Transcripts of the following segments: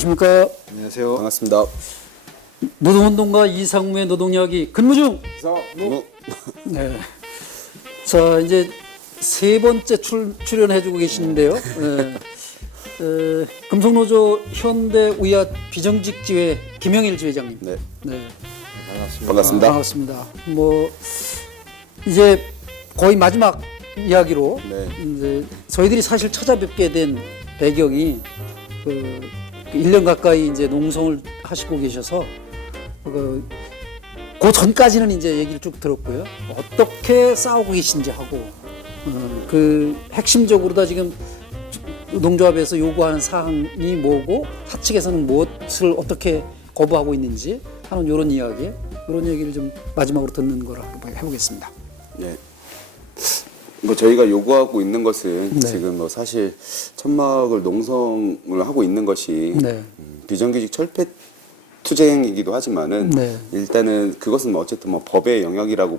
안녕하십니까. 안녕하세요. 반갑습니다. 노동운동가 이상무의 노동이야기 근무 중. 네. 자, 이제 세 번째 출연해주고 계시는데요. 네. 금속노조 현대의학 비정직 지회 김영일 지회장님. 네. 네. 반갑습니다. 반갑습니다. 뭐 이제 거의 마지막 이야기로 네. 이제 저희들이 사실 찾아뵙게 된 배경이 그 1년 가까이 이제 농성을 하시고 계셔서 그 전까지는 이제 얘기를 쭉 들었고요. 어떻게 싸우고 계신지 하고 그 핵심적으로 다 지금 노동조합에서 요구하는 사항이 뭐고 하측에서는 무엇을 어떻게 거부하고 있는지 하는 이런 얘기를 좀 마지막으로 듣는 거라 해보겠습니다. 네. 뭐 저희가 요구하고 있는 것은 네. 지금 뭐 사실 천막을 농성을 하고 있는 것이 네. 비정규직 철폐 투쟁이기도 하지만은 네. 일단은 그것은 뭐 어쨌든 뭐 법의 영역이라고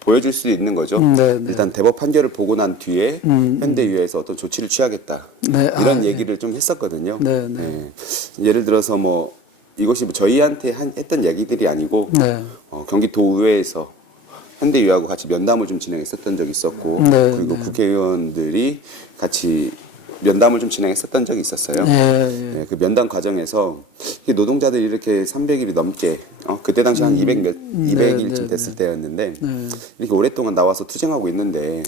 보여줄 수 있는 거죠. 네, 네. 일단 대법 판결을 보고 난 뒤에 현대의회에서 어떤 조치를 취하겠다 네. 이런 네. 얘기를 좀 했었거든요. 네, 네. 예를 들어서 뭐 이것이 뭐 저희한테 했던 얘기들이 아니고 네. 경기도의회에서 현대의회하고 같이 면담을 좀 진행했었던 적이 있었고 네, 그리고 네. 국회의원들이 같이 면담을 좀 진행했었던 적이 있었어요. 네. 네, 그 면담 과정에서 노동자들이 이렇게 300일이 넘게 그때 당시 한 200일쯤 됐을 때였는데 이렇게 오랫동안 나와서 투쟁하고 있는데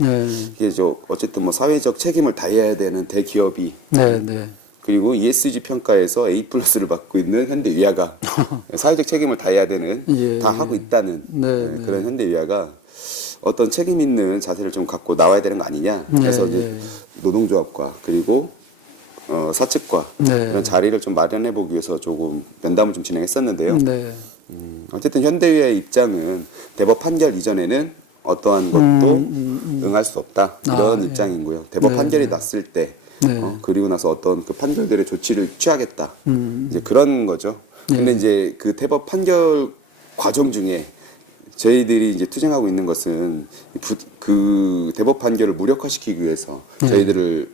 이게 어쨌든 뭐 사회적 책임을 다해야 되는 대기업이 네. 네. 그리고 ESG 평가에서 A+를 받고 있는 현대의아가 사회적 책임을 다해야 되는 예, 다 하고 있다는 네, 그런 현대의아가 어떤 책임 있는 자세를 좀 갖고 나와야 되는 거 아니냐. 그래서 이제 노동조합과 그리고 사측과 그런 자리를 좀 마련해 보기 위해서 조금 면담을 좀 진행했었는데요. 네. 어쨌든 현대의아의 입장은 대법 판결 이전에는 어떠한 것도 응할 수 없다 이런 입장이고요. 대법 판결이 났을 때 그리고 나서 어떤 그 판결들의 조치를 취하겠다 이제 그런 거죠. 근데 이제 그 대법 판결 과정 중에 저희들이 이제 투쟁하고 있는 것은 그 대법 판결을 무력화시키기 위해서 저희들을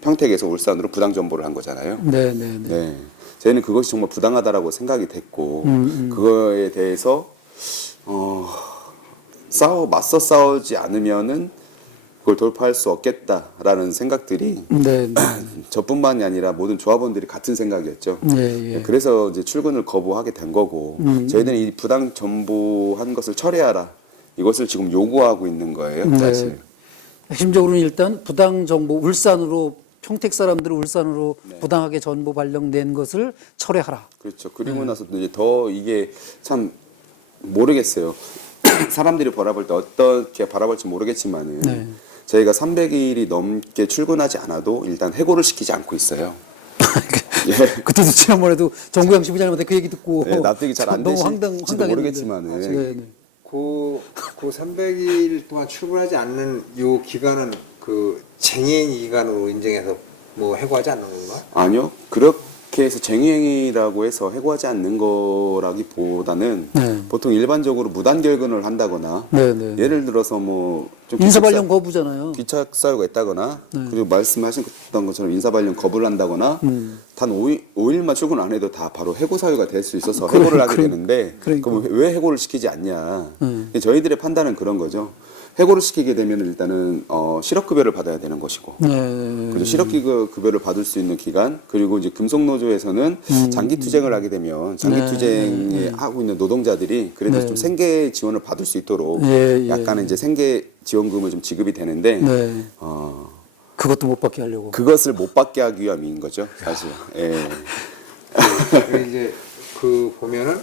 평택에서 울산으로 부당 전보를 한 거잖아요. 네. 저희는 그것이 정말 부당하다라고 생각이 됐고 그거에 대해서 맞서 싸우지 않으면은 그걸 돌파할 수 없겠다라는 생각들이 저뿐만이 아니라 모든 조합원들이 같은 생각이었죠. 그래서 이제 출근을 거부하게 된 거고 저희들은 이 부당 전보한 것을 철회하라 이것을 지금 요구하고 있는 거예요. 사실. 핵심적으로는 일단 부당 정보 울산으로 평택 사람들을 울산으로 부당하게 전보 발령된 것을 철회하라. 그렇죠. 그리고 나서 이제 더 이게 참 모르겠어요. 사람들이 바라볼 때 어떻게 바라볼지 모르겠지만은 저희가 300일이 넘게 출근하지 않아도 일단 해고를 시키지 않고 있어요. 그때도 지난번에도 정구영 지부장님한테 그 얘기 듣고 납득이 잘 안 너무 되실지도 모르겠지만은 그 300일 동안 출근하지 않는 요 기간은 그 쟁행 기간으로 인정해서 뭐 해고하지 않는 건가? 아니요. 그렇게 해서 쟁행이라고 해서 해고하지 않는 거라기보다는 보통 일반적으로 무단결근을 한다거나 예를 들어서 뭐 좀 인사발령 거부잖아요. 귀착 사유가 있다거나 그리고 말씀하셨던 것처럼 인사발령 거부를 한다거나 단 5일만 출근 안 해도 다 바로 해고 사유가 될 수 있어서 해고를 하게 되는데 그럼 왜 해고를 시키지 않냐. 저희들의 판단은 그런 거죠. 해고를 시키게 되면 일단은 실업급여를 받아야 되는 것이고 그래서 실업급여를 받을 수 있는 기간 그리고 이제 금속노조에서는 장기투쟁을 하게 되면 장기투쟁에 하고 있는 노동자들이 그래도 좀 생계 지원을 받을 수 있도록 약간은 이제 생계 지원금을 좀 지급이 되는데 그것도 못 받게 하려고 그것을 못 받게 하기 위함인 거죠 사실. 이제 그 보면은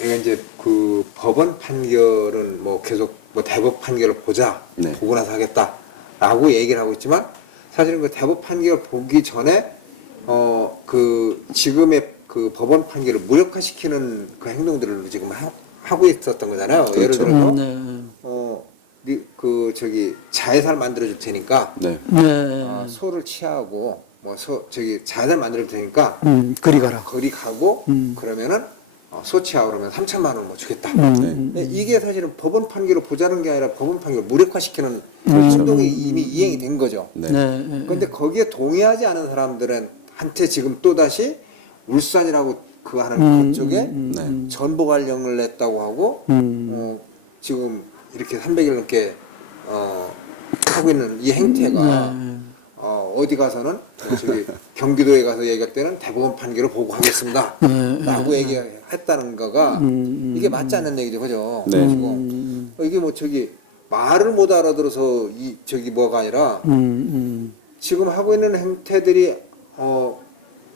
내가 이제 그 법원 판결은 뭐 계속 뭐 대법 판결을 보자 보고 나서 하겠다라고 얘기를 하고 있지만 사실은 그 대법 판결 보기 전에 그 지금의 그 법원 판결을 무력화시키는 그 행동들을 지금 하고 있었던 거잖아요. 그렇죠. 예를 들어서 그 저기 자회사를 만들어 줄 테니까 소를 취하고 뭐 자회사를 만들어 줄 테니까 거리 가고 그러면은 소치하고 그러면 3천만 원 뭐 주겠다. 이게 사실은 법원 판결을 보자는 게 아니라 법원 판결을 무력화시키는 행동이 이미 이행이 된 거죠. 그런데 거기에 동의하지 않은 사람들은 한테 지금 또 다시 울산이라고 그 하는 그쪽에 전보 발령을 냈다고 하고 지금 이렇게 300일 넘게 하고 있는 이 행태가 어디 가서는 저기 경기도에 가서 얘기할 때는 대법원 판결을 보고하겠습니다 라고 얘기했다는 거가 이게 맞지 않는 얘기죠, 그죠? 네. 지금 이게 뭐 저기 말을 못 알아들어서 이 저기 뭐가 아니라 지금 하고 있는 행태들이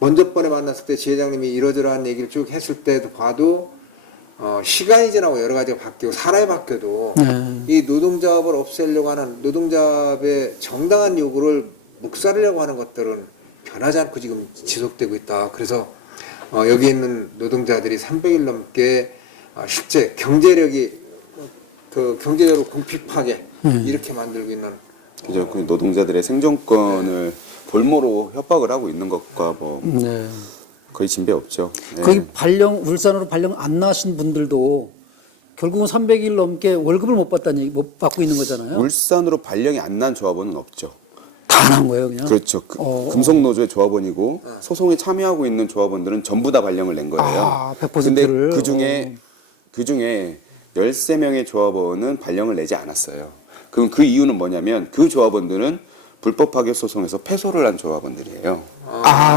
먼저 번에 만났을 때 지회장님이 이러저러한 얘기를 쭉 했을 때도 봐도 시간이 지나고 여러 가지가 바뀌고 사람이 바뀌어도 이 노동자업을 없애려고 하는 노동자업의 정당한 요구를 묵살하려고 하는 것들은 변하지 않고 지금 지속되고 있다. 그래서 여기 있는 노동자들이 300일 넘게 실제 경제력이 그 경제적으로 궁핍하게 이렇게 만들고 있는 그죠. 그 노동자들의 생존권을 볼모로 협박을 하고 있는 것과 뭐 거의 진배 없죠. 네. 거기 울산으로 발령 안 나신 분들도 결국은 300일 넘게 월급을 못 받고 있는 거잖아요. 울산으로 발령이 안 난 조합원은 없죠. 다 난 거예요, 그냥. 그렇죠. 금속노조의 조합원이고 소송에 참여하고 있는 조합원들은 전부 다 발령을 낸 거예요. 아, 100%를. 근데 그 중에 13명의 조합원은 발령을 내지 않았어요. 그럼 그 이유는 뭐냐면 그 조합원들은 불법 파견 소송에서 패소를 한 조합원들이에요.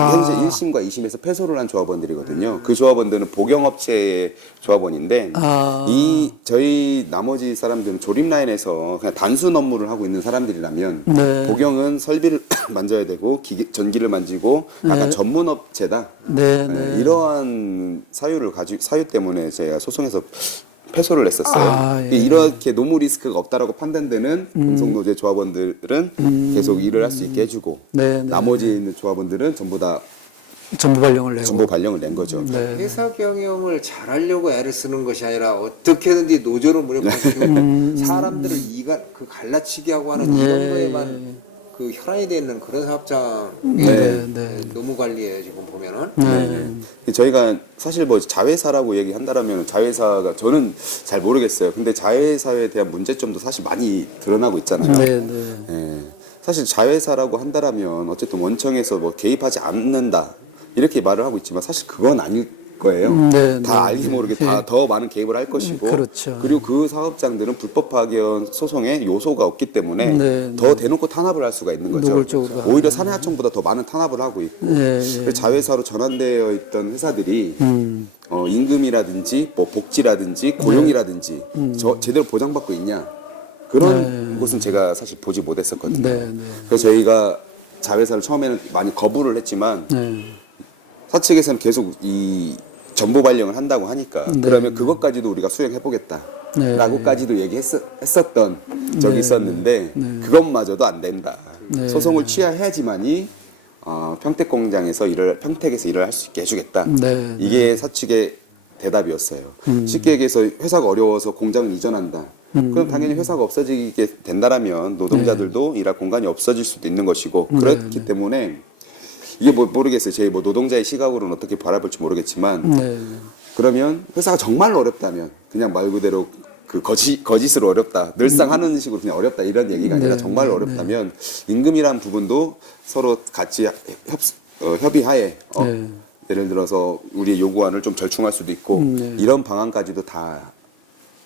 현재 1심과 2심에서 패소를 한 조합원들이거든요. 그 조합원들은 복영업체의 조합원인데 저희 나머지 사람들은 조립 라인에서 그냥 단순 업무를 하고 있는 사람들이라면 복영은 설비를 만져야 되고 전기를 만지고 약간 전문 업체다. 이러한 사유 때문에 제가 소송에서 패소를 냈었어요. 이렇게 노무 리스크가 없다라고 판단되는 금속노조 조합원들은 계속 일을 할 수 있게 해주고 나머지 있는 조합원들은 전부 다 전부 발령을 내고 전부 발령을 낸 거죠. 회사 경영을 잘하려고 애를 쓰는 것이 아니라 어떻게든지 노조를 무력화시키고 사람들을 갈라치기 하고 하는 이런 거에만 그 혈안이 되어 있는 그런 사업장의 노무 관리에 지금 보면은 저희가 사실 뭐 자회사라고 얘기한다라면 자회사가 저는 잘 모르겠어요. 근데 자회사에 대한 문제점도 사실 많이 드러나고 있잖아요. 사실 자회사라고 한다라면 어쨌든 원청에서 뭐 개입하지 않는다 이렇게 말을 하고 있지만 사실 그건 아닐 거예요. 다 알게 모르게 다 더 많은 개입을 할 것이고 그렇죠. 그리고 그 사업장들은 불법 파견 소송에 요소가 없기 때문에 더 대놓고 탄압을 할 수가 있는 거죠. 노골적으로 오히려 사내하청보다 더 많은 탄압을 하고 있고 그래서 자회사로 전환되어 있던 회사들이 임금이라든지 뭐 복지라든지 고용이라든지 제대로 보장받고 있냐 그런 곳은 제가 사실 보지 못했었거든요. 그래서 저희가 자회사를 처음에는 많이 거부를 했지만 사측에서는 계속 이 전보 발령을 한다고 하니까 그러면 그것까지도 우리가 수행해보겠다 라고까지도 얘기했었던 적이 있었는데 그것마저도 안 된다. 소송을 취하해야지만이 평택공장에서 평택에서 일을 할 수 있게 해주겠다. 이게 사측의 대답이었어요. 쉽게 얘기해서 회사가 어려워서 공장을 이전한다. 그럼 당연히 회사가 없어지게 된다라면 노동자들도 일할 공간이 없어질 수도 있는 것이고 그렇기 때문에 이게 뭐 모르겠어요. 제 뭐 노동자의 시각으로는 어떻게 바라볼지 모르겠지만 그러면 회사가 정말 어렵다면 그냥 말 그대로 그 거짓으로 어렵다. 늘상 하는 식으로 그냥 어렵다 이런 얘기가 아니라 정말 어렵다면 임금이란 부분도 서로 같이 협의하에 예를 들어서 우리의 요구안을 좀 절충할 수도 있고 이런 방안까지도 다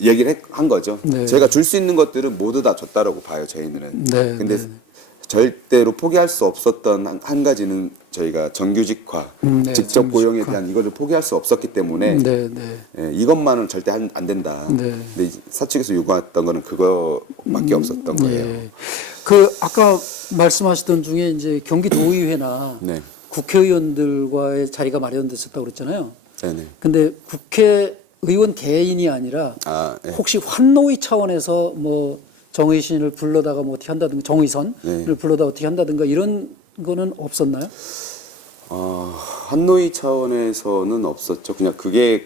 얘기를 한 거죠. 저희가 줄 수 있는 것들은 모두 다 줬다라고 봐요. 저희는. 근데 절대로 포기할 수 없었던 한 가지는 저희가 정규직화, 직접 고용에 대한 이것을 포기할 수 없었기 때문에 이것만은 절대 안 된다. 근데 사측에서 요구했던 거는 그거밖에 없었던 거예요. 그 아까 말씀하시던 중에 이제 경기도의회나 국회의원들과의 자리가 마련됐었다고 그랬잖아요. 근데 국회의원 개인이 아니라 혹시 환노위 차원에서 뭐 정의신을 불러다가 뭐 어떻게 한다든가 정의선을 불러다가 어떻게 한다든가 이런 거는 없었나요? 한노위 차원에서는 없었죠. 그냥 그게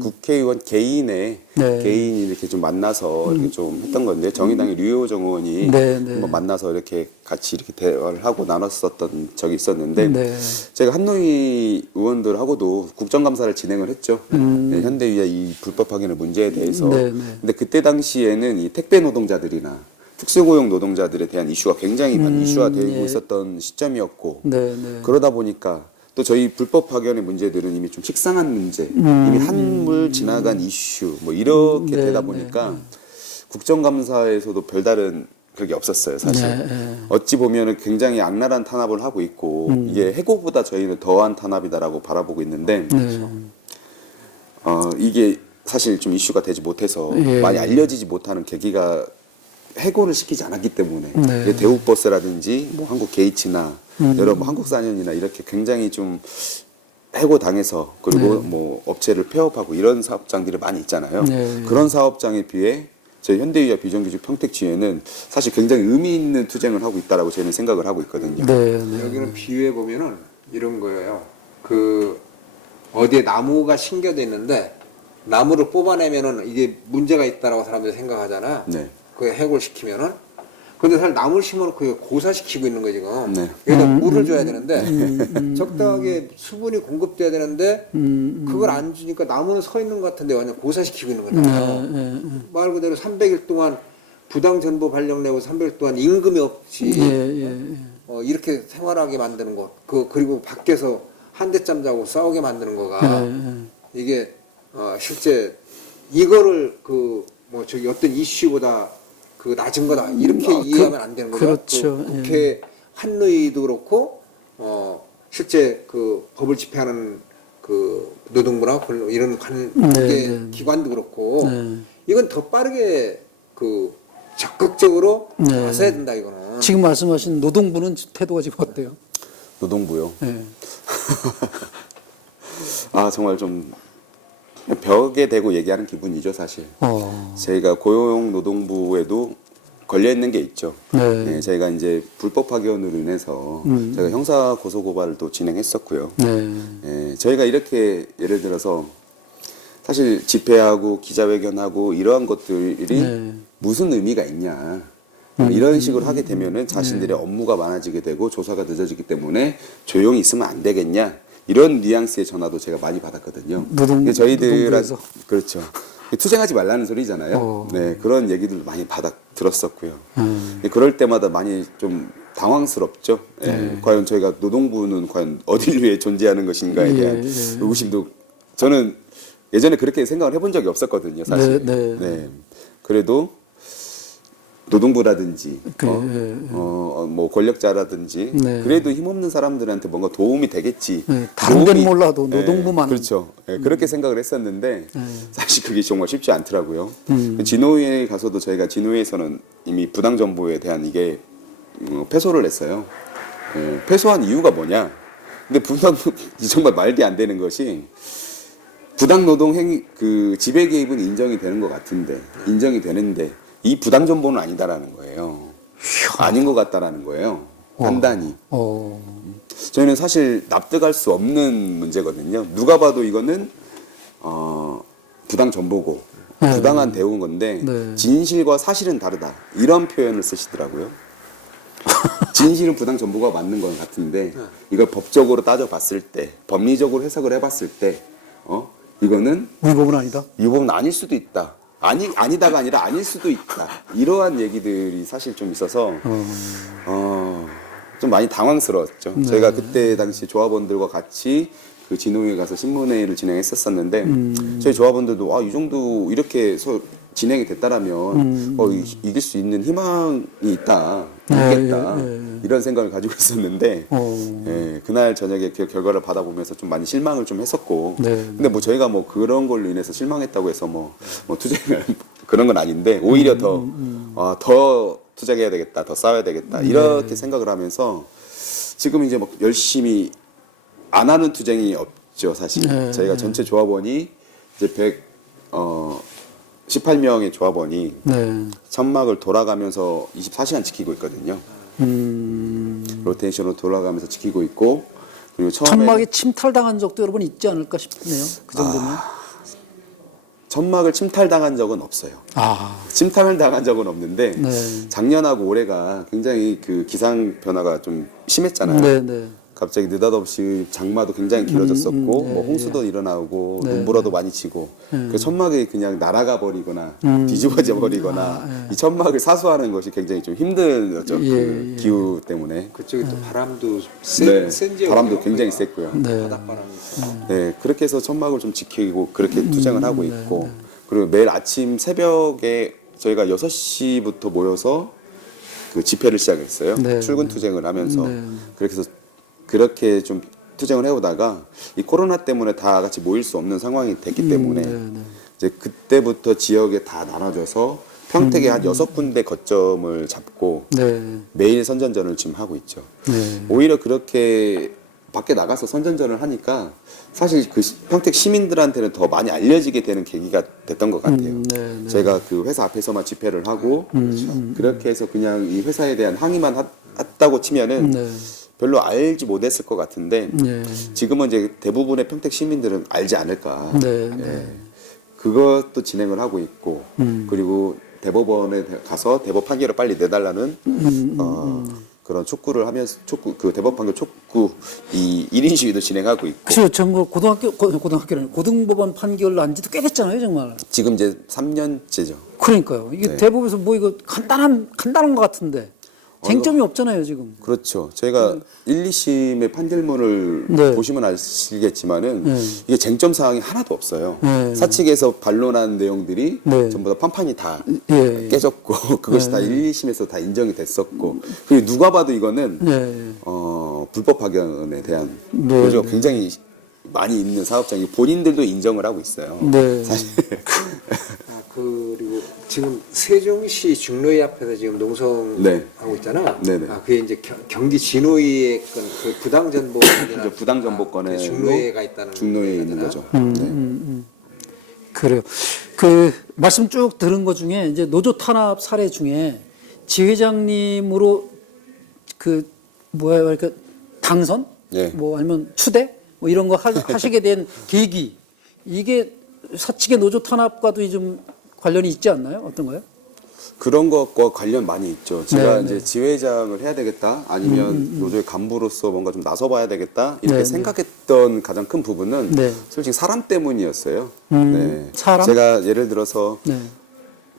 국회의원 개인이 이렇게 좀 만나서 이렇게 좀 했던 건데 정의당의 류호정 의원이 한번 만나서 이렇게 같이 이렇게 대화를 하고 나눴었던 적이 있었는데 제가 한노위 의원들하고도 국정감사를 진행을 했죠. 현대위의 이 불법 파견의 문제에 대해서. 근데 그때 당시에는 이 택배 노동자들이나 특수고용 노동자들에 대한 이슈가 굉장히 많이 이슈화 되고 예. 있었던 시점이었고 네, 네. 그러다 보니까 또 저희 불법 파견의 문제들은 이미 좀 식상한 문제, 이미 한물 지나간 이슈 뭐 이렇게 네, 되다 네, 보니까 국정감사에서도 별다른 그게 없었어요, 사실. 네, 네. 어찌 보면은 굉장히 악랄한 탄압을 하고 있고 이게 해고보다 저희는 더한 탄압이다라고 바라보고 있는데 네. 이게 사실 좀 이슈가 되지 못해서 예. 많이 알려지지 못하는 계기가 해고를 시키지 않았기 때문에 네. 이게 대우버스라든지 뭐 한국 게이츠나 여러 뭐 한국사년이나 이렇게 굉장히 좀 해고 당해서 그리고 네. 뭐 업체를 폐업하고 이런 사업장들이 많이 있잖아요. 네. 그런 사업장에 비해 저희 현대위와 비정규직 평택지회는 사실 굉장히 의미 있는 투쟁을 하고 있다라고 저희는 생각을 하고 있거든요. 네, 네. 여기는 비유해 보면은 이런 거예요. 그 어디에 나무가 심겨져 있는데 나무를 뽑아내면은 이게 문제가 있다라고 사람들이 생각하잖아. 네. 그 해골 시키면은. 근데 사실 나무를 심어놓고 고사시키고 있는 거 지금. 네. 여기다 물을 줘야 되는데 적당하게 수분이 공급돼야 되는데 그걸 안 주니까 나무는 서 있는 것 같은데 완전 고사시키고 있는 거잖아요. 말 그대로 300일 동안 부당 전보 발령 내고 300일 동안 임금이 없이 이렇게 생활하게 만드는 것. 그리고 밖에서 한 대짬 자고 싸우게 만드는 거가 이게 실제 이거를 뭐 저기 어떤 이슈보다 그 낮은 거다 이렇게 이해하면 안 되는 거죠. 그렇죠. 그 국회 환노위도 그렇고 실제 그 법을 집행하는 그 노동부나 이런 네. 기관도 그렇고 네. 이건 더 빠르게 그 적극적으로 네. 나서야 된다 이거는. 지금 말씀하신 노동부는 태도가 지금 어때요? 노동부요. 네. 아 정말 좀 벽에 대고 얘기하는 기분이죠, 사실. 저희가 고용노동부에도 걸려 있는 게 있죠. 네. 네, 저희가 이제 불법 파견으로 인해서 저희가 형사 고소 고발을 또 진행했었고요. 네. 예, 저희가 이렇게 예를 들어서 사실 집회하고 기자회견하고 이러한 것들이 네. 무슨 의미가 있냐. 이런 식으로 하게 되면은 자신들의 업무가 많아지게 되고 조사가 늦어지기 때문에 조용히 있으면 안 되겠냐. 이런 뉘앙스의 전화도 제가 많이 받았거든요. 노동부에서? 그렇죠. 투쟁하지 말라는 소리잖아요. 네, 그런 얘기들도 많이 들었었고요. 그럴 때마다 많이 좀 당황스럽죠. 예, 과연 저희가 노동부는 과연 어딜 위해 존재하는 것인가에 대한 의구심도 저는 예전에 그렇게 생각을 해본 적이 없었거든요, 사실. 네. 그래도 노동부라든지 뭐 권력자라든지 네. 그래도 힘없는 사람들한테 뭔가 도움이 되겠지. 다른 데는 몰라도 노동부만 그렇죠. 그렇게 생각을 했었는데 사실 그게 정말 쉽지 않더라고요. 진호위에 가서도 저희가 진호위에서는 이미 부당 정보에 대한 이게 패소를 했어요. 패소한 이유가 뭐냐? 근데 정말 말이 안 되는 것이 부당 노동 행위 그 지배 개입은 인정이 되는 것 같은데 인정이 되는데 이 부당 정보는 아니다라는 거예요. 아닌 것 같다라는 거예요. 판단이. 저희는 사실 납득할 수 없는 문제거든요. 누가 봐도 이거는 부당 정보고 부당한 대우인 건데 진실과 사실은 다르다. 이런 표현을 쓰시더라고요. 진실은 부당 정보가 맞는 건 같은데 이걸 법적으로 따져봤을 때 법리적으로 해석을 해봤을 때 이거는 위법은 아니다. 위법은 아닐 수도 있다. 아니다가 아니라 아닐 수도 있다. 이러한 얘기들이 사실 좀 있어서 좀 많이 당황스러웠죠. 저희가 그때 당시 조합원들과 같이 그 진호위에 가서 신문회의를 진행했었었는데 저희 조합원들도 이 정도 이렇게 진행이 됐다라면 이길 수 있는 희망이 있다. 이겠다. 이런 생각을 가지고 있었는데 그날 저녁에 그 결과를 받아보면서 좀 많이 실망을 좀 했었고 근데 뭐 저희가 뭐 그런 걸로 인해서 실망했다고 해서 뭐 투쟁을 그런 건 아닌데 오히려 더 투쟁해야 되겠다. 더 싸워야 되겠다. 이렇게 생각을 하면서 지금 이제 막 열심히 안 하는 투쟁이 없죠, 사실. 저희가 전체 조합원이 이제 18명의 조합원이 천막을 돌아가면서 24시간 지키고 있거든요. 로테이션으로 돌아가면서 지키고 있고 그리고 천막이 침탈당한 적도 여러분 있지 않을까 싶네요. 그 정도면. 천막을 침탈당한 적은 없어요. 침탈을 당한 적은 없는데 작년하고 올해가 굉장히 그 기상 변화가 좀 심했잖아요. 갑자기 느닷없이 장마도 굉장히 길어졌었고 뭐 홍수도 일어나고 눈보라도 많이 치고 그 천막이 그냥 날아가 버리거나 뒤집어져 버리거나 이 천막을 사수하는 것이 굉장히 좀 힘들었죠. 그 기후 때문에. 그쪽이 또 바람도 네, 센 지역이요. 바람도 굉장히 셌고요. 바닷바람이 네, 그렇게 해서 천막을 좀 지키고 그렇게 투쟁을 하고 있고 그리고 매일 아침 새벽에 저희가 6시부터 모여서 그 집회를 시작했어요. 네, 출근 투쟁을 하면서 그렇게 해서 그렇게 좀 투쟁을 해오다가 이 코로나 때문에 다 같이 모일 수 없는 상황이 됐기 때문에 이제 그때부터 지역에 다 나눠져서 평택에 한 6군데 거점을 잡고 매일 선전전을 지금 하고 있죠. 오히려 그렇게 밖에 나가서 선전전을 하니까 사실 그 평택 시민들한테는 더 많이 알려지게 되는 계기가 됐던 것 같아요. 제가 그 회사 앞에서만 집회를 하고 그렇게 해서 그냥 이 회사에 대한 항의만 했다고 치면은 별로 알지 못했을 것 같은데 지금은 이제 대부분의 평택 시민들은 알지 않을까. 그것도 진행을 하고 있고 그리고 대법원에 가서 대법 판결을 빨리 내달라는 그런 촉구를 하면서 그 대법 판결 촉구 이 1인 시위도 진행하고 있고. 그렇죠. 정말 고등학교는 고등법원 판결 난 지도 꽤 됐잖아요, 정말. 지금 이제 3년째죠. 그러니까요. 이게 대법에서 뭐 이거 간단한 것 같은데 쟁점이 없잖아요, 지금. 그렇죠. 저희가 1, 2심의 판결문을 보시면 아시겠지만은 이게 쟁점 사항이 하나도 없어요. 사측에서 반론한 내용들이 전부 다 판판이 다 깨졌고 그것이 다 1, 2심에서 다 인정이 됐었고 그리고 누가 봐도 이거는 불법 파견에 대한 요지가 굉장히 많이 있는 사업장이 본인들도 인정을 하고 있어요. 사실. 그리고 지금 세종시 중로위 앞에서 지금 농성하고 있잖아. 그게 이제 경기 진호위의 그 부당전복이나 부당전복권에 중로위가 있다는 중로위에 있는 거죠. 그래요. 그 말씀 쭉 들은 것 중에 이제 노조 탄압 사례 중에 지회장님으로 그 그러니까 당선, 뭐 아니면 추대, 뭐 이런 거 하시게 된 계기 이게 사측의 노조 탄압과도 좀 관련이 있지 않나요? 어떤가요? 그런 것과 관련 많이 있죠. 제가 이제 지회장을 해야 되겠다, 아니면 노조의 간부로서 뭔가 좀 나서봐야 되겠다 이렇게 생각했던 가장 큰 부분은 솔직히 사람 때문이었어요. 사람? 제가 예를 들어서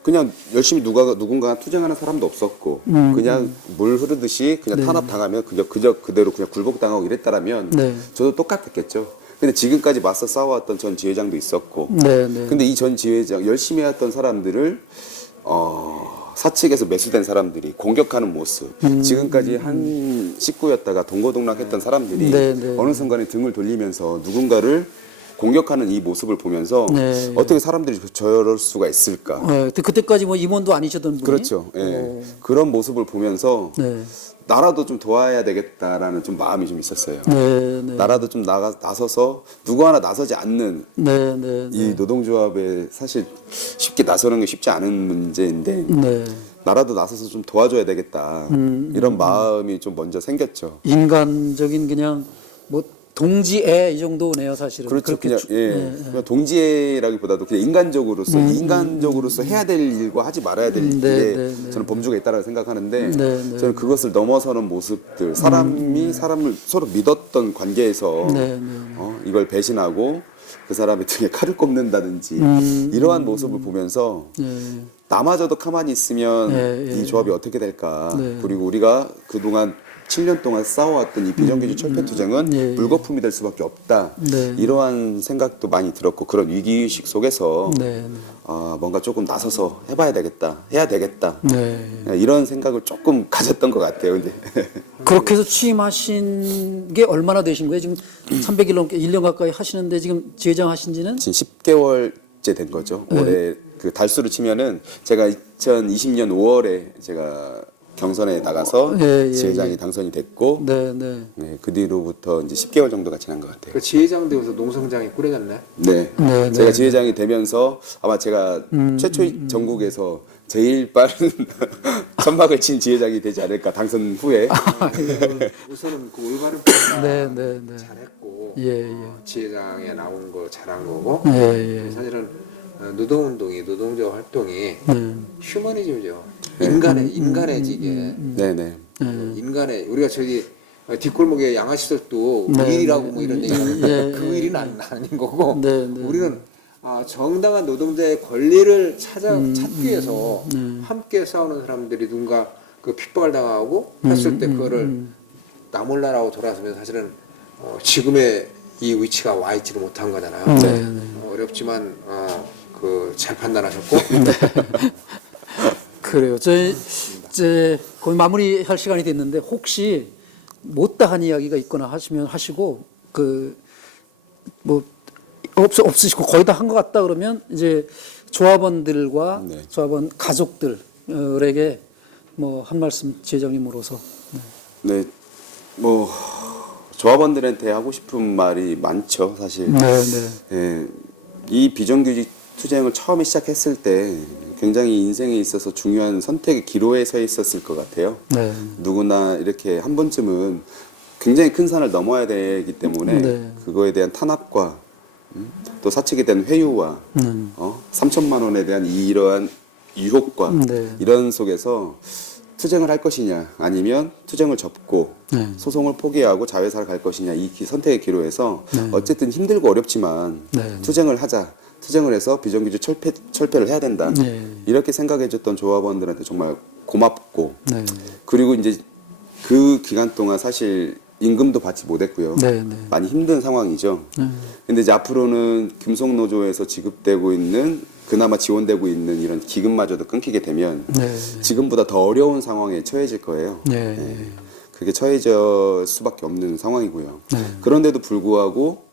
그냥 열심히 누군가 투쟁하는 사람도 없었고 그냥 물 흐르듯이 그냥 탄압 당하면 그대로 그냥 굴복당하고 이랬다라면 저도 똑같았겠죠. 근데 지금까지 맞서 싸워왔던 전 지회장도 있었고 근데 이 전 지회장 열심히 해왔던 사람들을 사측에서 매수된 사람들이 공격하는 모습 지금까지 한 식구였다가 동고동락했던 사람들이 어느 순간에 등을 돌리면서 누군가를 공격하는 이 모습을 보면서 어떻게 사람들이 저럴 수가 있을까. 그때까지 뭐 임원도 아니셨던 분이. 그렇죠. 그런 모습을 보면서 나라도 좀 도와야 되겠다라는 좀 마음이 좀 있었어요. 나라도 좀 나서서 누구 하나 나서지 않는 이 노동조합에 사실 쉽게 나서는 게 쉽지 않은 문제인데 나라도 나서서 좀 도와줘야 되겠다 이런 마음이 좀 먼저 생겼죠. 인간적인 그냥 뭐 동지애 이 정도네요, 사실은. 그렇죠. 그냥 그냥 동지애라기보다도 그냥 인간적으로서 해야 될 일과 하지 말아야 될 일에 저는 범주가 있다고 생각하는데 저는 그것을 넘어서는 모습들, 사람이 사람을 서로 믿었던 관계에서 이걸 배신하고 그 사람의 등에 칼을 꼽는다든지 이러한 모습을 보면서 나마저도 가만히 있으면 이 조합이 어떻게 될까. 그리고 우리가 그동안 7년 동안 싸워왔던 이 비정규직 철폐투쟁은 물거품이 될 수밖에 없다. 이러한 생각도 많이 들었고 그런 위기의식 속에서 뭔가 조금 나서서 해야 되겠다. 이런 생각을 조금 가졌던 것 같아요. 근데 그렇게 해서 취임하신 게 얼마나 되신 거예요? 지금 300일 넘게 1년 가까이 하시는데 지금 지회장 하신 지는? 지금 10개월째 된 거죠. 올해 그 달수로 치면은 제가 2020년 5월에 제가 경선에 나가서 지회장이 당선이 됐고 그 뒤로부터 이제 10개월 정도가 지난 것 같아요. 그 지회장 되면서 농성장이 꾸려졌네. 제가 지회장이 되면서 아마 제가 최초의 전국에서 제일 빠른 천막을 친 지회장이 되지 않을까, 당선 후에. 우선은 그 올바른 평가 잘했고 지회장에 나온 거 잘한 거고 사실은 노동운동이 활동이 휴머니즘이죠. 인간의 지게 인간의 우리가 저기 뒷골목에 양아시설도 네, 일이라고 네, 뭐 이런 네, 얘기하는 네, 그 네, 일은 아닌 거고 네, 네. 우리는 정당한 노동자의 권리를 찾기 위해서 함께 싸우는 사람들이 누군가 그 핍박을 당하고 했을 때 그거를 나 몰라라고 돌아서면 사실은 지금의 이 위치가 와 있지를 못한 거잖아요. 네, 네. 어렵지만 그 잘 판단하셨고 그래요. 저희 이제 거의 마무리할 시간이 됐는데 혹시 못다 한 이야기가 있거나 하시면 하시고 그 뭐 없으시고 거의 다 한 것 같다 그러면 이제 조합원들과 네. 조합원 가족들에게 뭐 한 말씀 지회장님으로서. 네, 뭐 조합원들한테 하고 싶은 말이 많죠, 사실. 네, 네. 예, 이 비정규직 투쟁을 처음에 시작했을 때 굉장히 인생에 있어서 중요한 선택의 기로에 서 있었을 것 같아요. 네. 누구나 이렇게 한 번쯤은 굉장히 큰 산을 넘어야 되기 때문에 네. 그거에 대한 탄압과 또 사측에 대한 회유와 3천만 원에 대한 이러한 유혹과 네. 이런 속에서 투쟁을 할 것이냐 아니면 투쟁을 접고 네. 소송을 포기하고 자회사를 갈 것이냐 이 선택의 기로에서 어쨌든 힘들고 어렵지만 네. 투쟁을 하자. 투쟁을 해서 비정규직 철폐를 해야 된다. 네. 이렇게 생각해줬던 조합원들한테 정말 고맙고 네. 그리고 이제 그 기간 동안 사실 임금도 받지 못했고요. 네, 네. 많이 힘든 상황이죠. 근데 이제 앞으로는 금속노조에서 지급되고 있는 그나마 지원되고 있는 이런 기금마저도 끊기게 되면 네. 지금보다 더 어려운 상황에 처해질 거예요. 네. 그게 처해질 수밖에 없는 상황이고요. 네. 그런데도 불구하고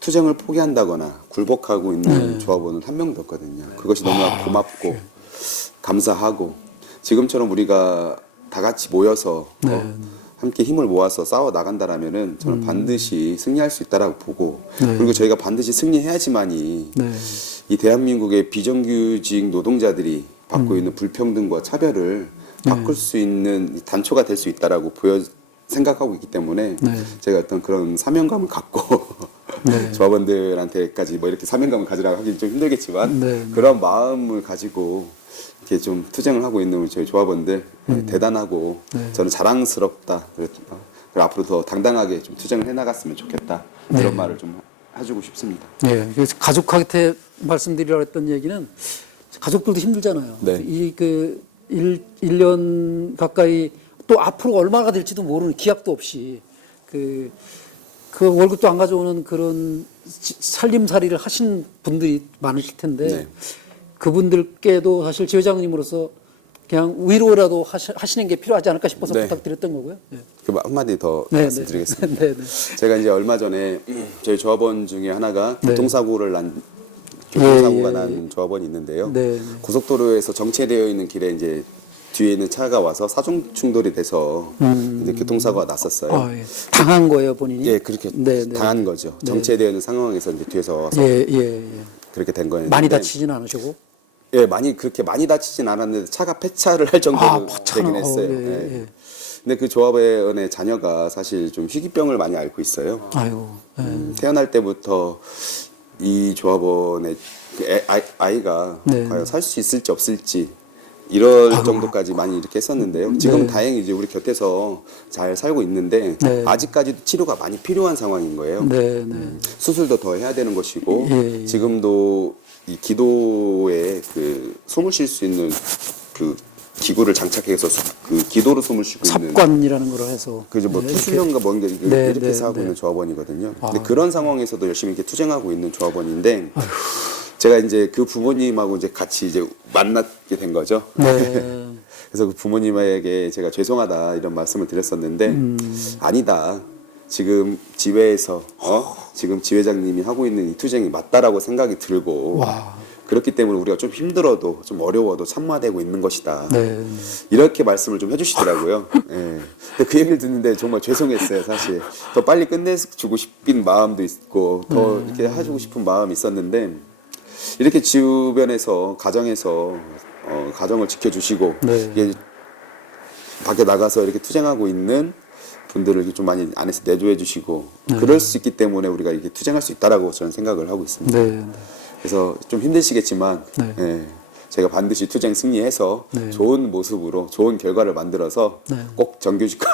투쟁을 포기한다거나 굴복하고 있는 조합원은 한 명도 없거든요. 그것이 너무나 고맙고 감사하고 지금처럼 우리가 다 같이 모여서 함께 힘을 모아서 싸워 나간다라면은 저는 반드시 승리할 수 있다라고 보고 그리고 저희가 반드시 승리해야지만이 네. 이 대한민국의 비정규직 노동자들이 받고 있는 불평등과 차별을 바꿀 수 있는 단초가 될 수 있다라고 생각하고 있기 때문에 제가 어떤 그런 사명감을 갖고 조합원들한테까지 뭐 이렇게 사명감을 가지라고 하긴 좀 힘들겠지만 그런 마음을 가지고 이렇게 좀 투쟁을 하고 있는 우리 저희 조합원들 대단하고 저는 자랑스럽다. 그리고 앞으로 더 당당하게 좀 투쟁을 해나갔으면 좋겠다. 그런 말을 좀 해주고 싶습니다. 네, 그래서 가족한테 말씀드리려고 했던 얘기는 가족들도 힘들잖아요. 네. 이 그 1년 가까이 또 앞으로 얼마가 될지도 모르는 기약도 없이 그 월급도 안 가져오는 그런 살림살이를 하신 분들이 많으실 텐데 네. 그분들께도 사실 지회장님으로서 그냥 위로라도 하시는 게 필요하지 않을까 싶어서 네. 부탁드렸던 거고요. 네. 그 한마디 더 네, 말씀드리겠습니다. 네, 네. 제가 이제 얼마 전에 저희 조합원 중에 하나가 네. 교통사고가 예, 난 조합원이 있는데요. 네. 고속도로에서 정체되어 있는 길에 이제 뒤에 있는 차가 와서 사중 충돌이 돼서 이제 교통사고가 났었어요. 아, 예. 당한 거예요, 본인이? 예, 그렇게 네, 네. 당한 거죠. 정체되어 있는 상황에서 이제 뒤에서 와서 예, 예, 예. 그렇게 된 거였는데 많이 다치진 않으시고? 예, 그렇게 많이 다치진 않았는데 차가 폐차를 할 정도로 폐차는, 되긴 했어요. 예, 예. 예. 근데 그 조합원의 자녀가 사실 좀 희귀병을 많이 앓고 있어요. 아이고. 예. 태어날 때부터 이 조합원의 그 아이가 네. 과연 살 수 있을지 없을지 이럴 정도까지 많이 이렇게 했었는데요. 지금 다행히 이제 우리 곁에서 잘 살고 있는데 네. 아직까지도 치료가 많이 필요한 상황인 거예요. 네, 네. 수술도 더 해야 되는 것이고 예, 예. 지금도 이 기도에 그 숨을 쉴 수 있는 그 기구를 장착해서 그 기도로 숨을 쉬고 있는 삽관이라는 걸 해서. 그죠 뭐 투수련과 뭔가 이렇게 네, 해서 하고 네. 있는 조합원이거든요. 근데 그런 상황에서도 열심히 이렇게 투쟁하고 있는 조합원인데 제가 이제 그 부모님하고 이제 같이 이제 만나게 된 거죠. 네. 그래서 그 부모님에게 제가 죄송하다 이런 말씀을 드렸었는데 아니다. 지금 지회에서 지금 지회장님이 하고 있는 이 투쟁이 맞다라고 생각이 들고 와. 그렇기 때문에 우리가 좀 힘들어도 좀 어려워도 참아내고 있는 것이다. 네. 이렇게 말씀을 좀 해주시더라고요. 예. 근데 그 얘기를 듣는데 정말 죄송했어요, 사실. 더 빨리 끝내주고 싶은 마음도 있고, 더 이렇게 해주고 싶은 마음이 있었는데, 이렇게 주변에서, 가정에서, 가정을 지켜주시고, 네. 이게 밖에 나가서 이렇게 투쟁하고 있는 분들을 좀 많이 안에서 내조해 주시고, 그럴 수 있기 때문에 우리가 이렇게 투쟁할 수 있다라고 저는 생각을 하고 있습니다. 네. 그래서 좀 힘드시겠지만 네. 예, 제가 반드시 투쟁 승리해서 네. 좋은 모습으로 좋은 결과를 만들어서 네. 꼭 정규직화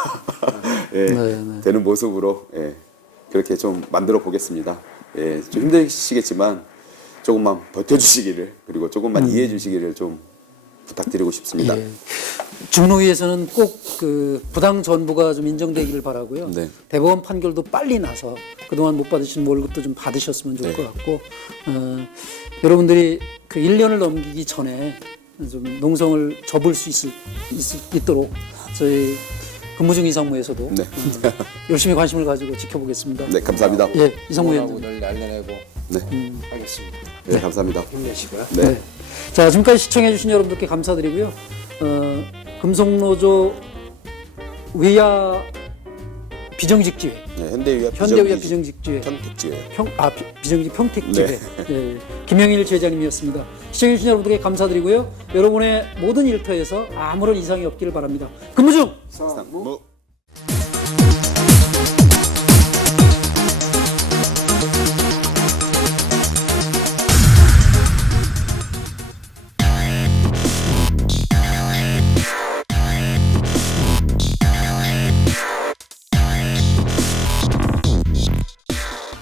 예, 네. 되는 모습으로 예, 그렇게 좀 만들어 보겠습니다. 예, 좀 힘드시겠지만 조금만 버텨주시기를 그리고 조금만 이해해 주시기를 좀 부탁드리고 싶습니다. 예. 중노위에서는 꼭 그 부당 전부가 좀 인정되기를 바라고요. 네. 대법원 판결도 빨리 나서 그동안 못 받으신 월급도 좀 받으셨으면 좋을 것 같고 여러분들이 그 1년을 넘기기 전에 좀 농성을 접을 수 있도록 저희 근무중 이상무에서도 네. 열심히 관심을 가지고 지켜보겠습니다. 네, 감사합니다. 예, 이상무 하고 위원님. 널리 알려내고 네, 하겠습니다. 네, 감사합니다. 힘내시고요. 네. 네. 자, 지금까지 시청해주신 여러분들께 감사드리고요. 금속노조 위야 비정직지회, 네, 현대위와 현대위야 비정직지회, 평택지회. 비정직 평택지회, 네. 네. 김영일 지회장님이었습니다. 시청해주신 여러분들께 감사드리고요. 여러분의 모든 일터에서 아무런 이상이 없기를 바랍니다. 근무 중! 상무